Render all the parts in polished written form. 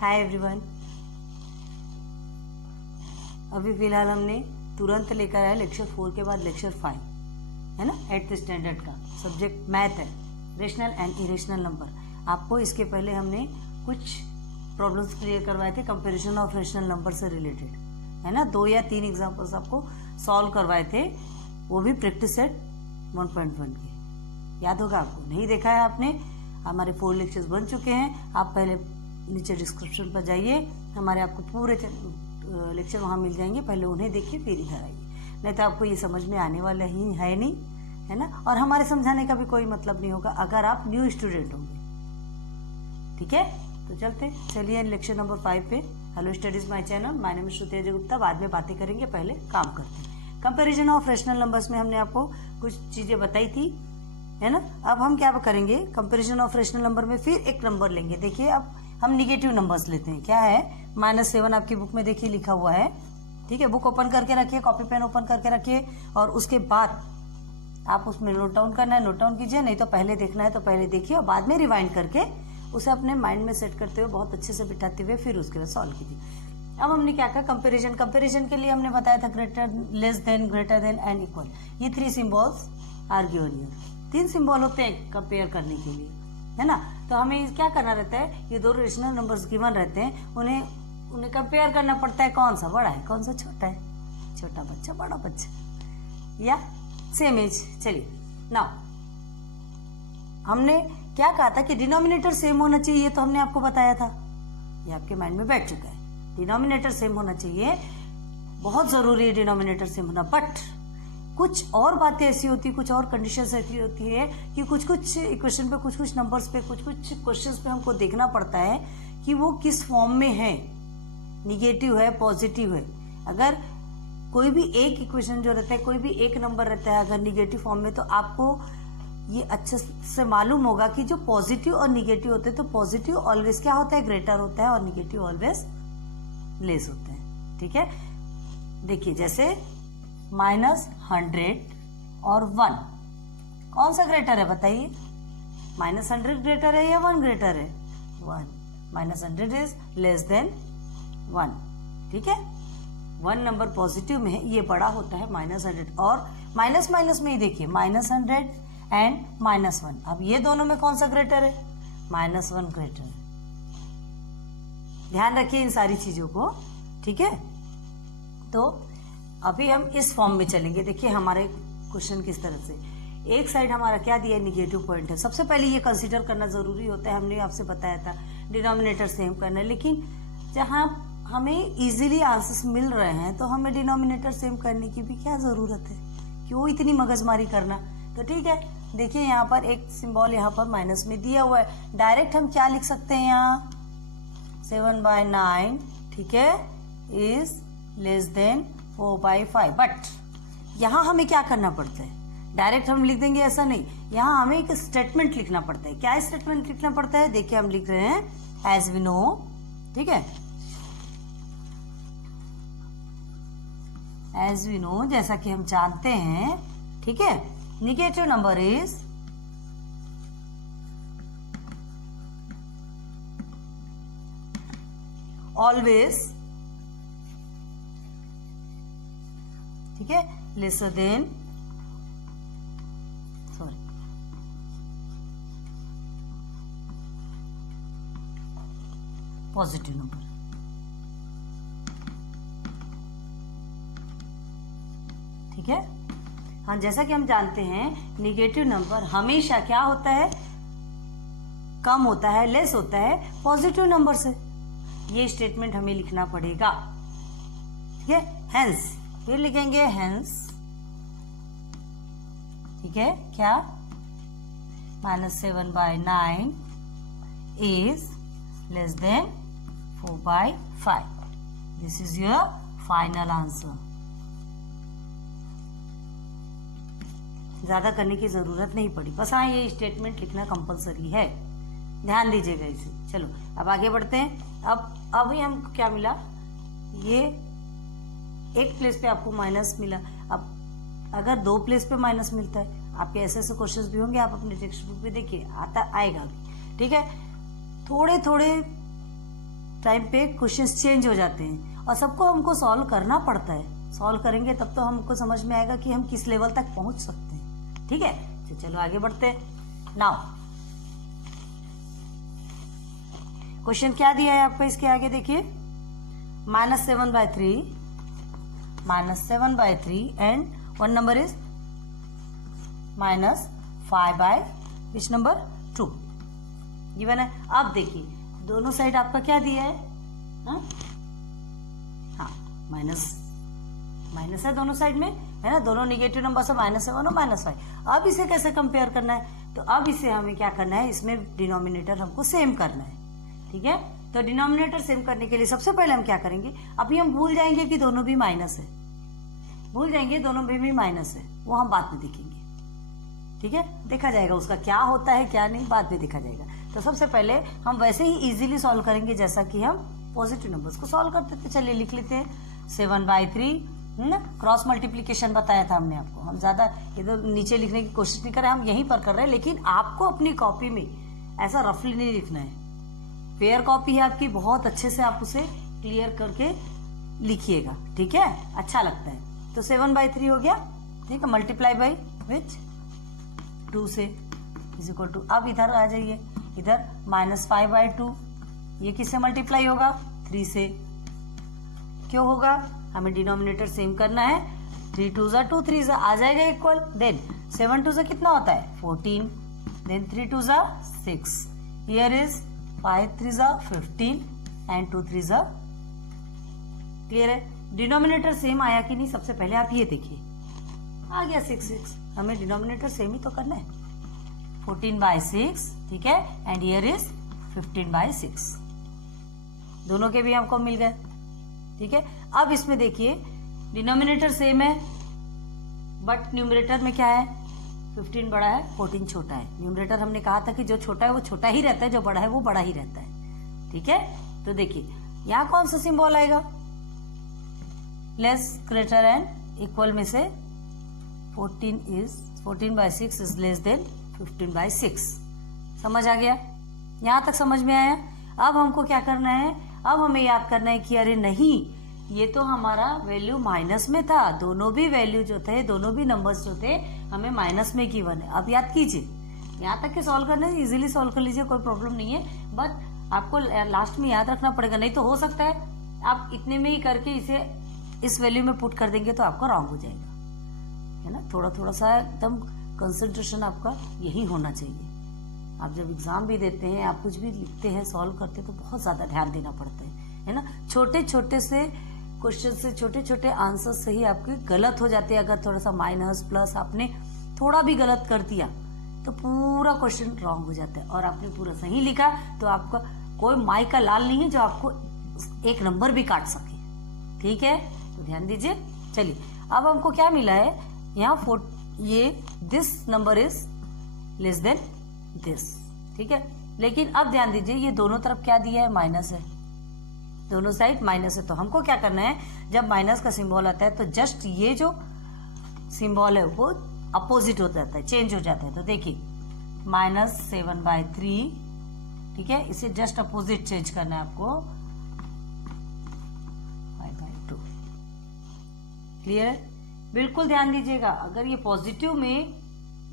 Hi everyone. अभी फिलहाल हमने तुरंत लेकर आया लेक्चर 4 के बाद लेक्चर 5 है ना, 8th स्टैंडर्ड का सब्जेक्ट मैथ है, रेशनल एंड इरेशनल नंबर। आपको इसके पहले हमने कुछ प्रॉब्लम्स क्लियर करवाए थे कंपैरिजन ऑफ रेशनल नंबर से रिलेटेड, है ना। 2 या 3 एग्जांपल्स आपको सॉल्व करवाए थे, वो भी प्रैक्टिस सेट 1.1 के। याद होगा आपको? नहीं देखा है आपने? हमारे 4 लेक्चर्स बन चुके हैं। आप पहले नीचे डिस्क्रिप्शन पर जाइए, हमारे आपको पूरे लेक्चर वहाँ मिल जाएंगे। पहले उन्हें देखिए फिर इधर आइए, नहीं तो आपको ये समझ में आने वाला ही है नहीं, है ना। और हमारे समझाने का भी कोई मतलब नहीं होगा अगर आप न्यू स्टूडेंट होंगे, ठीक है। तो चलिए लेक्चर नंबर 5 पे। Hello studies my channel, my name is Shruti Ajay Gupta. बाद में बातें करेंगे, पहले काम करते हैं। कंपैरिजन ऑफ रेशनल नंबर्स में हमने आपको कुछ चीजें बताई थी, है ना। अब हम क्या करेंगे, कंपैरिजन ऑफ रेशनल नंबर में फिर एक नंबर लेंगे। देखिए अब हम निगेटिव नंबर्स लेते हैं। क्या है? -7 आपकी बुक में देखिए लिखा हुआ है, ठीक है। बुक ओपन करके रखिए, कॉपी पेन ओपन करके रखिए, और उसके बाद आप उसमें नोट डाउन करना है, नोट डाउन कीजिए। नहीं तो पहले देखना है तो पहले देखिए, और बाद में रिवाइंड करके उसे अपने माइंड में सेट करते हुए बहुत अच्छे से बिठाते हुए फिर उसके बाद सॉल्व कीजिए। अब हमने क्या कहा, कंपैरिजन के लिए हमने बताया था greater, less than, greater than and equal. ये 3 symbols are given here. 3 symbol होते हैं कंपेयर करने के लिए, है ना। तो हमें क्या करना रहता है, ये 2 रेशनल नंबर्स गिवन रहते हैं, उन्हें कंपेयर करना पड़ता है। कौन सा बड़ा है, कौन सा छोटा है, छोटा बच्चा बड़ा बच्चा या सेम एज। चलिए नाउ हमने क्या कहा था कि डिनोमिनेटर सेम होना चाहिए, तो हमने आपको बताया था, ये आपके माइंड में बैठ चुका है। डिनोमिनेटर सेम होना चाहिए, बहुत जरूरी है डिनोमिनेटर सेम होना। बट कुछ और बातें ऐसी होती है, कुछ और कंडीशंस ऐसी होती है कि कुछ इक्वेशन पे, कुछ नंबर्स पे, कुछ क्वेश्चंस पे हमको देखना पड़ता है कि वो किस फॉर्म में है, निगेटिव है, पॉजिटिव है। अगर कोई भी एक इक्वेशन जो रहता है, कोई भी एक नंबर रहता है अगर निगेटिव फॉर्म में, तो आपको ये अच्छे से मालूम होगा कि जो पॉजिटिव और निगेटिव होते हैं, तो पॉजिटिव ऑलवेज क्या होता है, ग्रेटर होता है, और निगेटिव ऑलवेज लेस होता है, ठीक है। देखिए जैसे -100 और 1, कौन सा ग्रेटर है बताइए? -100 ग्रेटर है या 1 ग्रेटर है? 1। -100 इज लेस देन 1, ठीक है। 1 नंबर पॉजिटिव में है, ये बड़ा होता है -100। और माइनस में ही देखिए, -100 एंड -1, अब ये दोनों में कौन सा ग्रेटर है? -1 ग्रेटर है। ध्यान रखिए इन सारी चीजों को, ठीक है। तो अभी हम इस फॉर्म में चलेंगे। देखिए हमारे क्वेश्चन किस तरह से, एक साइड हमारा क्या दिया है, निगेटिव पॉइंट है। सबसे पहले ये कंसीडर करना जरूरी होता है, हमने आपसे बताया था डिनोमिनेटर सेम करना है। लेकिन जहां हमें इजीली आंसर्स मिल रहे हैं, तो हमें डिनोमिनेटर सेम करने की भी क्या जरूरत है, क्यों इतनी मगजमारी करना। तो ठीक है, देखिए यहाँ पर एक सिंबल यहाँ पर माइनस में दिया हुआ है। डायरेक्ट हम क्या लिख सकते हैं यहाँ, 7/9, ठीक है, इज लेस देन 4/5। बट यहाँ हमें क्या करना पड़ता है, डायरेक्ट हम लिख देंगे ऐसा नहीं, यहाँ हमें एक स्टेटमेंट लिखना पड़ता है। क्या स्टेटमेंट लिखना पड़ता है? देखिए हम लिख रहे हैं एज वी नो, ठीक है, एज वी नो, जैसा कि हम जानते हैं, ठीक है, निगेटिव नंबर इज ऑलवेज, ठीक है, lesser than, sorry, positive number, ठीक है। हाँ, जैसा कि हम जानते हैं निगेटिव नंबर हमेशा क्या होता है, कम होता है, लेस होता है पॉजिटिव नंबर से। ये स्टेटमेंट हमें लिखना पड़ेगा, ठीक है। हेंस, फिर लिखेंगे हेंस, ठीक है, क्या, -7/9 is less than 4/5। This is your final answer. ज्यादा करने की जरूरत नहीं पड़ी, बस हाँ ये स्टेटमेंट लिखना कंपलसरी है, ध्यान दीजिएगा इसे। चलो अब आगे बढ़ते हैं। अब अभी हम क्या मिला, ये एक प्लेस पे आपको माइनस मिला। अब अगर 2 प्लेस पे माइनस मिलता है, आपके ऐसे क्वेश्चंस भी होंगे, आप अपने टेक्स्ट बुक में देखिए, आएगा भी, ठीक है। थोड़े थोड़े टाइम पे क्वेश्चंस चेंज हो जाते हैं और सबको हमको सॉल्व करना पड़ता है। सॉल्व करेंगे तब तो हमको समझ में आएगा कि हम किस लेवल तक पहुंच सकते हैं। ठीक है, तो चलो आगे बढ़ते हैं। नाउ क्वेश्चन क्या दिया है आपको, इसके आगे देखिए -7/3 and one number is -5/which number 2 given है। अब देखिए दोनों साइड आपका क्या दिया है, हाँ माइनस है दोनों साइड में, है ना, दोनों निगेटिव नंबर से -7 और -5। अब इसे कैसे कंपेयर करना है, तो अब इसे हमें क्या करना है, इसमें डिनोमिनेटर हमको सेम करना है। ठीक है, तो डिनोमिनेटर सेम करने के लिए सबसे पहले हम क्या करेंगे, अभी हम भूल जाएंगे कि दोनों भी माइनस है, भूल जाएंगे दोनों भी माइनस है, वो हम बाद में देखेंगे। ठीक है, देखा जाएगा उसका क्या होता है क्या नहीं, बाद में देखा जाएगा। तो सबसे पहले हम वैसे ही इजीली सॉल्व करेंगे जैसा कि हम पॉजिटिव नंबर्स को सॉल्व करते थे। चलिए लिख लेते हैं 7/3, क्रॉस मल्टीप्लीकेशन बताया था हमने आपको। हम ज्यादा इधर नीचे लिखने की कोशिश नहीं कर रहे, हम यहीं पर कर रहे हैं, लेकिन आपको अपनी कॉपी में ऐसा रफली नहीं लिखना है। पेयर कॉपी है आपकी, बहुत अच्छे से आप उसे क्लियर करके लिखिएगा। ठीक है, अच्छा लगता है। तो 7/3 हो गया, ठीक है, मल्टीप्लाई बाई विच 2 से इज इक्वल टू, अब इधर आ जाइए, इधर -5/2, ये किससे मल्टीप्लाई होगा, 3 से। क्यों होगा, हमें डिनोमिनेटर सेम करना है। 3 2 ज़ा 2, 3 ज़ा आ जाएगा इक्वल। देन 7 2 ज़ा कितना होता है 14, देन 3 2 ज़ा 6, हियर इज 5 3 ज़ा 15 एंड 2 3 ज़ा। क्लियर है, डिनोमिनेटर सेम आया कि नहीं, सबसे पहले आप ये देखिए, आ गया 6 हमें डिनोमिनेटर सेम ही तो करना है। 14/6, ठीक है, एंड हियर इज 15/6, दोनों के भी हमको मिल गए। ठीक है, अब इसमें देखिए डिनोमिनेटर सेम है बट न्यूमरेटर में क्या है, 15 बड़ा है 14 छोटा है। न्यूमरेटर हमने कहा था कि जो छोटा है वो छोटा ही रहता है, जो बड़ा है वो बड़ा ही रहता है। ठीक है, तो देखिए यहां कौन सा सिंबल आएगा, लेस ग्रेटर एंड इक्वल में से 14/6 इज लेस देन 15/6। समझ आ गया, यहां तक समझ में आया। अब हमको क्या करना है, अब हमें याद करना है कि अरे नहीं, ये तो हमारा वैल्यू माइनस में था, दोनों भी वैल्यू जो थे, दोनों भी नंबर्स जो थे हमें माइनस में गिवन है। अब याद कीजिए, यहाँ तक के सॉल्व करना है, इजीली सॉल्व कर लीजिए, कोई प्रॉब्लम नहीं है, बट आपको लास्ट में याद रखना पड़ेगा, नहीं तो हो सकता है आप इतने में ही करके इसे इस वैल्यू में पुट कर देंगे तो आपका रॉन्ग हो जाएगा, है ना। थोड़ा थोड़ा सा एकदम कंसंट्रेशन आपका यही होना चाहिए। आप जब एग्जाम भी देते हैं, आप कुछ भी लिखते हैं, सॉल्व करते हैं, तो बहुत ज्यादा ध्यान देना पड़ता है ना। छोटे छोटे से क्वेश्चन से, छोटे छोटे आंसर से ही आपके गलत हो जाते हैं। अगर थोड़ा सा माइनस प्लस आपने थोड़ा भी गलत कर दिया तो पूरा क्वेश्चन रॉन्ग हो जाता है, और आपने पूरा सही लिखा तो आपका कोई माई का लाल नहीं है जो आपको एक नंबर भी काट सके। ठीक है, तो ध्यान दीजिए। चलिए अब हमको क्या मिला है यहाँ, ये this number is less than this. ठीक है, लेकिन अब ध्यान दीजिए ये दोनों तरफ क्या दिया है, माइनस है, दोनों साइड माइनस है। तो हमको क्या करना है, जब माइनस का सिंबल आता है तो जस्ट ये जो सिंबल है वो अपोजिट हो जाता है, चेंज हो जाता है। तो देखिए -7/3, ठीक है, इसे जस्ट अपोजिट चेंज करना है आपको, 5/2। क्लियर है, बिल्कुल ध्यान दीजिएगा। अगर ये पॉजिटिव में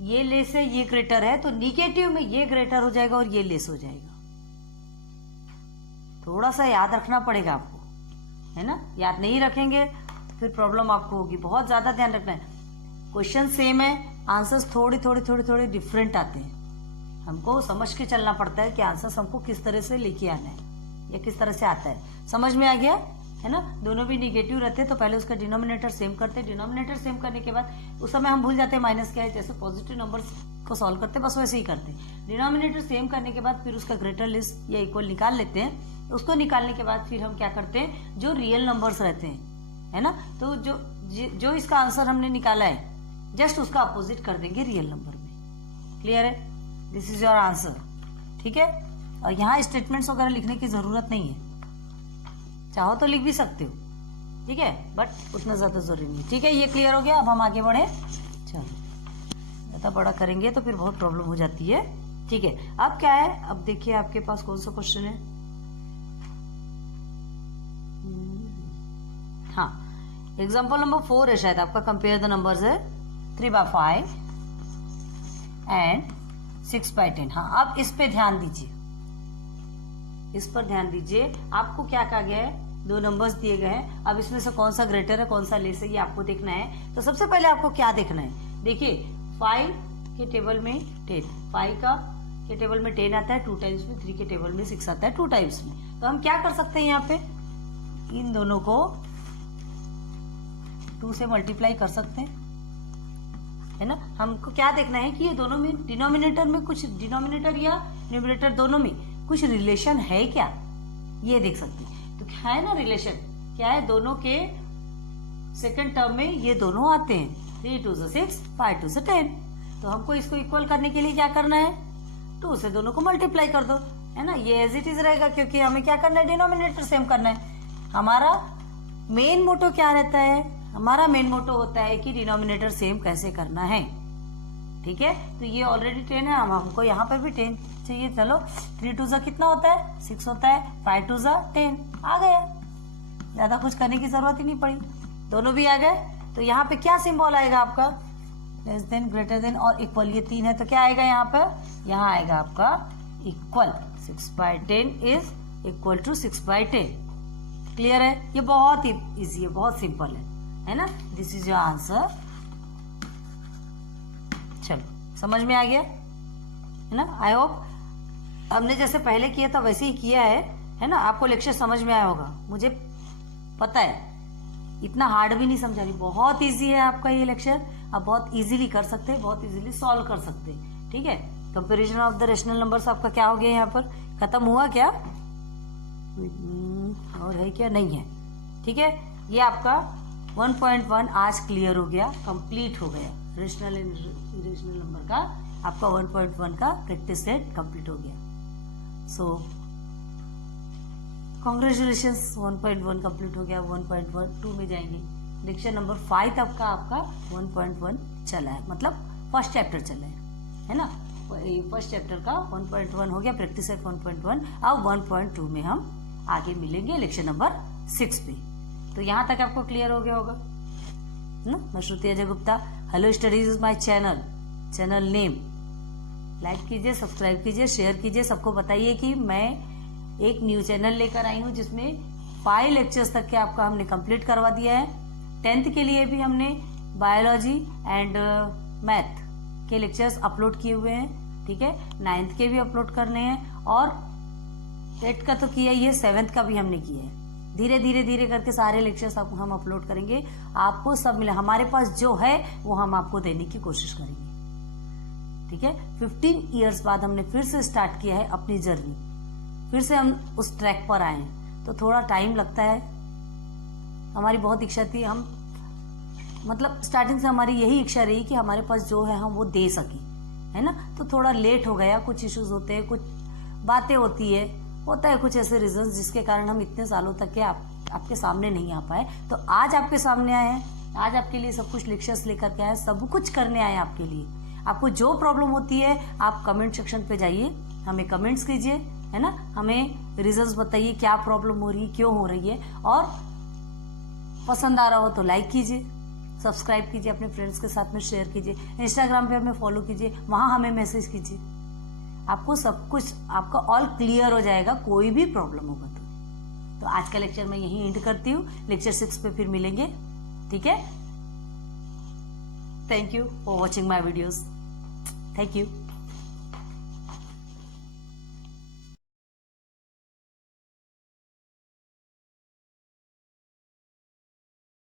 ये लेस है, ये ग्रेटर है, तो निगेटिव में ये ग्रेटर हो जाएगा और ये लेस हो जाएगा। थोड़ा सा याद रखना पड़ेगा आपको, है ना। याद नहीं रखेंगे तो फिर प्रॉब्लम आपको होगी। बहुत ज्यादा ध्यान रखना है, क्वेश्चन सेम है, आंसर्स थोड़े डिफरेंट आते हैं। हमको समझ के चलना पड़ता है कि आंसर्स हमको किस तरह से लेके आना है या किस तरह से आता है। समझ में आ गया, है ना। दोनों भी निगेटिव रहते हैं तो पहले उसका डिनोमिनेटर सेम करते हैं। डिनोमिनेटर सेम करने के बाद उस समय हम भूल जाते हैं माइनस क्या है, जैसे पॉजिटिव नंबर्स को सॉल्व करते हैं बस वैसे ही करते हैं। डिनोमिनेटर सेम करने के बाद फिर उसका ग्रेटर लेस या इक्वल निकाल लेते हैं। उसको निकालने के बाद फिर हम क्या करते हैं, जो रियल नंबर्स रहते हैं, है ना, तो जो इसका आंसर हमने निकाला है जस्ट उसका अपोजिट कर देंगे रियल नंबर में। क्लियर है, दिस इज योर आंसर। ठीक है, और यहाँ स्टेटमेंट्स वगैरह लिखने की जरूरत नहीं है, चाहो तो लिख भी सकते हो, ठीक है, बट उतना ज्यादा जरूरी नहीं। ठीक है, ये क्लियर हो गया। अब हम आगे बढ़े, चलो ज्यादा बड़ा करेंगे तो फिर बहुत प्रॉब्लम हो जाती है। ठीक है, अब क्या है, अब देखिए आपके पास कौन सा क्वेश्चन है, एग्जाम्पल नंबर 4 है शायद आपका, कंपेयर द नंबर्स है 3/5 एंड 6/10। हाँ, अब इस पे ध्यान दीजिए, इस पर ध्यान दीजिए। आपको क्या कहा गया है, 2 नंबर्स दिए गए हैं। अब इसमें से कौन सा ग्रेटर है कौन सा लेस है ये आपको देखना है। तो सबसे पहले आपको क्या देखना है, देखिए 5 के टेबल में 10, 5 का के टेबल में 10 आता है 2 टाइम्स में, 3 के टेबल में 6 आता है 2 टाइम्स में। तो हम क्या कर सकते हैं, यहाँ पे इन दोनों को 2 से मल्टीप्लाई कर सकते हैं, है ना। हमको क्या देखना है कि ये दोनों में डिनोमिनेटर में कुछ, डिनोमिनेटर या न्यूमरेटर दोनों में कुछ रिलेशन है क्या, ये देख सकते हैं। तो क्या है ना रिलेशन, क्या है, दोनों के सेकंड टर्म में ये दोनों आते हैं, 3 2 6, 5 2 10। तो हमको इसको इक्वल करने के लिए क्या करना है, 2 से दोनों को मल्टीप्लाई कर दो, है ना। ये एज इट इज रहेगा क्योंकि हमें क्या करना है, डिनोमिनेटर सेम करना है। हमारा मेन मोटो क्या रहता है, हमारा मेन मोटो होता है कि डिनोमिनेटर सेम कैसे करना है, ठीक है। तो ये ऑलरेडी 10 है, हमको यहाँ पर भी 10 चाहिए। चलो 3 2 जा कितना होता है, 6 होता है, 5 2 जा 10, आ गया, ज्यादा कुछ करने की जरूरत ही नहीं पड़ी, दोनों भी आ गए। तो यहाँ पे क्या सिंबल आएगा आपका, लेस देन, ग्रेटर देन और इक्वल, ये 3 है तो क्या आएगा यहाँ पर, यहाँ आएगा आपका equal. 6/10 is equal to 6/10। Clear है, ये बहुत ही इजी है, बहुत सिंपल है ना। This is your answer. चलो समझ में आ गया है ना, आई होप हमने जैसे पहले किया था वैसे ही किया है ना। आपको लेक्चर समझ में आया होगा, मुझे पता है, इतना हार्ड भी नहीं समझा रही, बहुत इजी है आपका ये लेक्चर। आप बहुत इजीली कर सकते हैं, बहुत इजीली सॉल्व कर सकते हैं, ठीक है। Comparison of the rational numbers आपका क्या हो गया, यहाँ पर खत्म हुआ क्या, और है क्या, नहीं है, ठीक है। ये आपका 1.1 आज क्लियर हो गया, कंप्लीट हो गया। रेशनल एंड इरेशनल नंबर का आपका 1.1 का प्रैक्टिस सेट कंप्लीट हो गया। सो कॉन्ग्रेचुलेशंस, 1.1 कंप्लीट हो गया। 1.2 में जाएंगे। लेक्चर नंबर 5 तक का आपका 1.1 चला है, मतलब फर्स्ट चैप्टर चला है ना। फर्स्ट चैप्टर का 1.1 हो गया, प्रैक्टिस सेट 1.1। अब 1.2 में हम आगे मिलेंगे लेक्चर नंबर 6 पे। तो यहाँ तक आपको क्लियर हो गया होगा ना। मैं Shruti Ajay Gupta, hello studies is my channel name. Like कीजिए, सब्सक्राइब कीजिए, शेयर कीजिए, सबको बताइए कि मैं एक न्यू चैनल लेकर आई हूँ जिसमें 5 लेक्चर्स तक के आपका हमने कंप्लीट करवा दिया है। 10th के लिए भी हमने बायोलॉजी एंड मैथ के लेक्चर्स अपलोड किए हुए हैं, ठीक है। 9th के भी अपलोड करने हैं और 8th का तो किया ही है, 7th का भी हमने किया है। धीरे धीरे करके सारे लेक्चर्स आपको हम अपलोड करेंगे, आपको सब मिले। हमारे पास जो है वो हम आपको देने की कोशिश करेंगे, ठीक है। 15 ईयर्स बाद हमने फिर से स्टार्ट किया है अपनी जर्नी, फिर से हम उस ट्रैक पर आए हैं, तो थोड़ा टाइम लगता है। हमारी बहुत इच्छा थी, हम मतलब स्टार्टिंग से हमारी यही इच्छा रही कि हमारे पास जो है हम वो दे सकें, है ना। तो थोड़ा लेट हो गया, कुछ इश्यूज होते हैं, कुछ बातें होती है, होता है कुछ ऐसे रीजंस जिसके कारण हम इतने सालों तक के आपके सामने नहीं आ पाए। तो आज आपके सामने आए हैं, आज आपके लिए सब कुछ लेक्चर्स लेकर के आए, सब कुछ करने आए आपके लिए। आपको जो प्रॉब्लम होती है आप कमेंट सेक्शन पे जाइए, हमें कमेंट्स कीजिए, है ना। हमें रीजंस बताइए क्या प्रॉब्लम हो रही है, क्यों हो रही है, और पसंद आ रहा हो तो लाइक कीजिए, सब्सक्राइब कीजिए, अपने फ्रेंड्स के साथ में शेयर कीजिए, इंस्टाग्राम पे हमें फॉलो कीजिए, वहां हमें मैसेज कीजिए। आपको सब कुछ आपका ऑल क्लियर हो जाएगा, कोई भी प्रॉब्लम होगा तो आज का लेक्चर मैं यहीं एंड करती हूँ। लेक्चर 6 पे फिर मिलेंगे, ठीक है। Thank you for watching my videos, thank you.